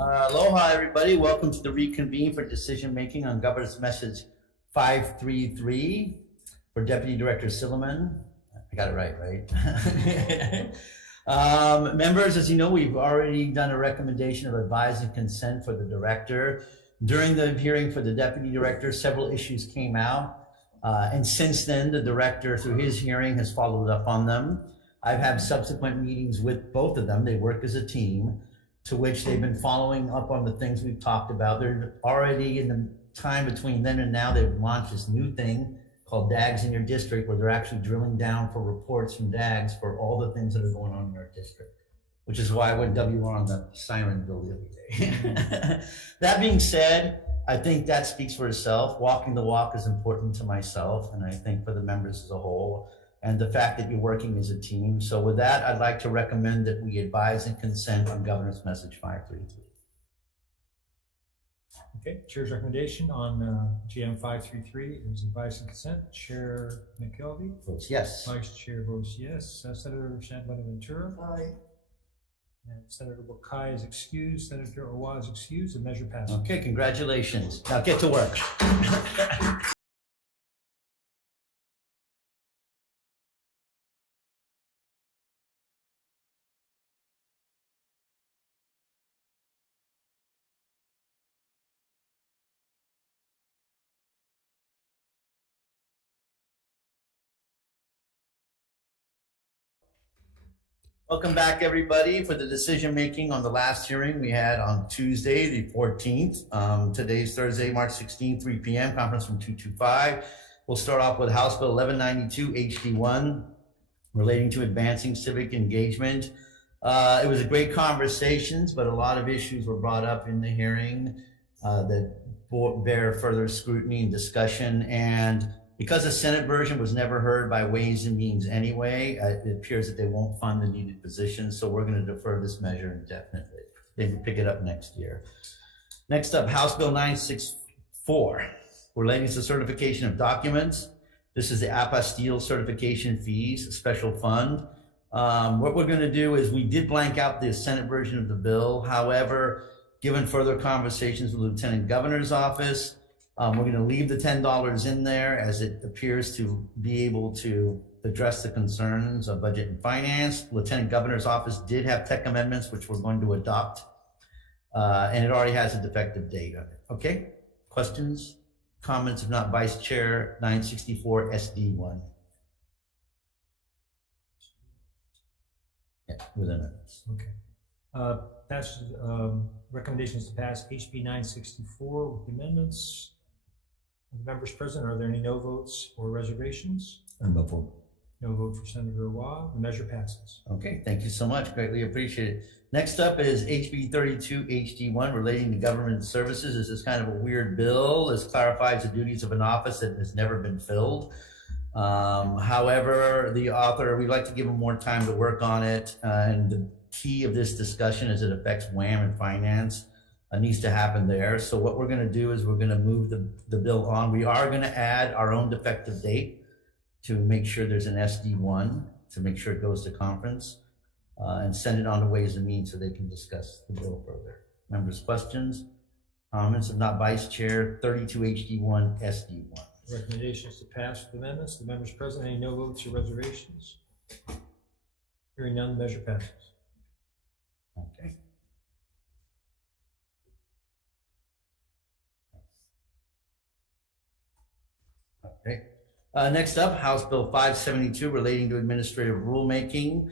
Aloha, everybody. Welcome to the reconvene for decision making on Governor's Message 533 for Deputy Director Silliman. I got it right? Members, as you know, we've already done a recommendation of advise and consent for the director. During the hearing for the deputy director, several issues came out. And since then, the director, through his hearing, has followed up on them. I've had subsequent meetings with both of them. They work as a team, to which they've been following up on the things we've talked about. They're already, in the time between then and now, they've launched this new thing called DAGs in your district, where they're actually drilling down for reports from DAGs for all the things that are going on in our district, which is why I went WR on the siren bill the other day. That being said, I think that speaks for itself. Walking the walk is important to myself, and I think for the members as a whole, and the fact that you're working as a team. So with that, I'd like to recommend that we advise and consent on Governor's Message 533. Okay, Chair's recommendation on GM 533 is advice and consent. Chair McKelvey votes yes. Vice Chair votes yes. Senator Bonaventura. Aye. And Senator Wakai is excused. Senator Owa is excused. The measure passes. Okay, congratulations. Now get to work. Welcome back, everybody, for the decision making on the last hearing we had on Tuesday, the 14th. Today's Thursday, March 16th, 3 p.m., conference from 225. We'll start off with House Bill 1192 HD1 relating to advancing civic engagement. It was a great conversations, but a lot of issues were brought up in the hearing that bear further scrutiny and discussion. And because the Senate version was never heard by Ways and Means anyway, it appears that they won't fund the needed positions, so we're going to defer this measure indefinitely. They can pick it up next year. Next up, House Bill 964, relating to certification of documents. This is the apostille certification fees, a special fund. What we're going to do is we did blank out the Senate version of the bill. However, given further conversations with the Lieutenant Governor's office, we're going to leave the $10 in there as it appears to be able to address the concerns of budget and finance. Lieutenant Governor's office did have tech amendments, which we're going to adopt, and it already has a defective date on it. Okay, questions, comments? If not, Vice Chair, 964 SD1. Yeah, within minutes. Okay. Recommendations to pass HB 964 with amendments. The members present, are there any no votes or reservations? No vote. No vote for Senator Roy. The measure passes. Okay, thank you so much. Greatly appreciate it. Next up is HB 32 HD1 relating to government services. This is kind of a weird bill. This clarifies the duties of an office that has never been filled. However, the author, we'd like to give him more time to work on it. And the key of this discussion is it affects WAM and finance. Needs to happen there. So what we're going to do is we're going to move the bill on. We are going to add our own defective date to make sure there's an SD1 to make sure it goes to conference and send it on to Ways and Means so they can discuss the bill further. Members, questions, comments? If not, Vice Chair, 32 HD1 SD1. Recommendations to pass with amendments. The members present, any no votes or reservations? Hearing none, the measure passes. Okay. Okay. Next up, House Bill 572 relating to administrative rulemaking.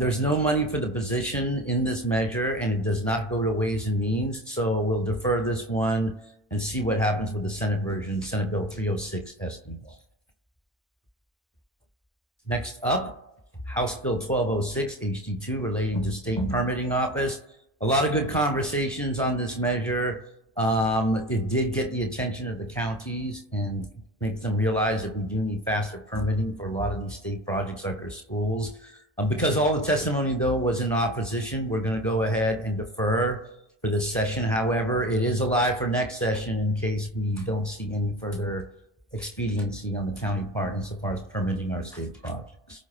There's no money for the position in this measure, and it does not go to Ways and Means. So we'll defer this one and see what happens with the Senate version, Senate Bill 306 SD1. Next up, House Bill 1206 HD2 relating to state permitting office. A lot of good conversations on this measure. It did get the attention of the counties and make them realize that we do need faster permitting for a lot of these state projects like our schools. Because all the testimony, though, was in opposition, we're going to go ahead and defer for this session. However, it is alive for next session in case we don't see any further expediency on the county part insofar as permitting our state projects.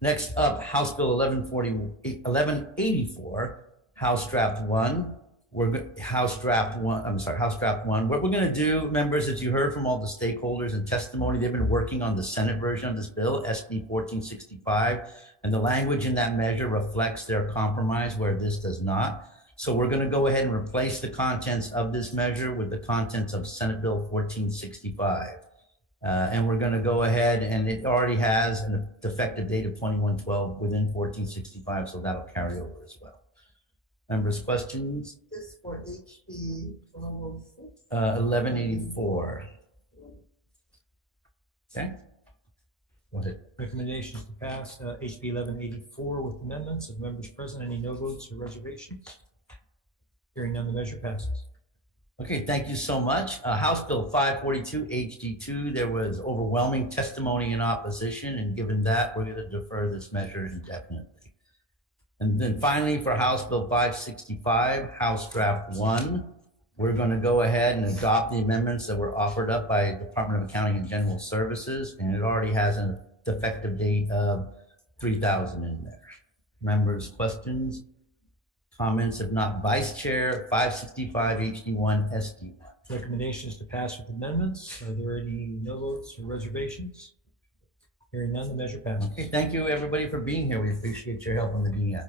Next up, House Bill 1184, House Draft 1. House Draft 1. What we're going to do, members, as you heard from all the stakeholders and testimony, they've been working on the Senate version of this bill, SB 1465, and the language in that measure reflects their compromise where this does not. So we're going to go ahead and replace the contents of this measure with the contents of Senate Bill 1465. And we're going to go ahead, and it already has an effective date of 21/12 within 1465, so that'll carry over as well. Members, questions? This for HB 1206? 1184. Okay. Go ahead. Recommendations to pass HB 1184 with amendments. Of members present, any no votes or reservations? Hearing none, the measure passes. Okay, thank you so much. House Bill 542 HD2, there was overwhelming testimony in opposition, and given that, we're going to defer this measure indefinitely. And then finally, for House Bill 565, House Draft 1, we're going to go ahead and adopt the amendments that were offered up by Department of Accounting and General Services, and it already has an effective date of 3,000 in there. Members, questions? Comments? If not, Vice Chair, 565 HD1 SD1. Recommendations to pass with amendments. Are there any no votes or reservations? Hearing none, the measure passes. Okay, thank you everybody for being here. We appreciate your help on the DEF.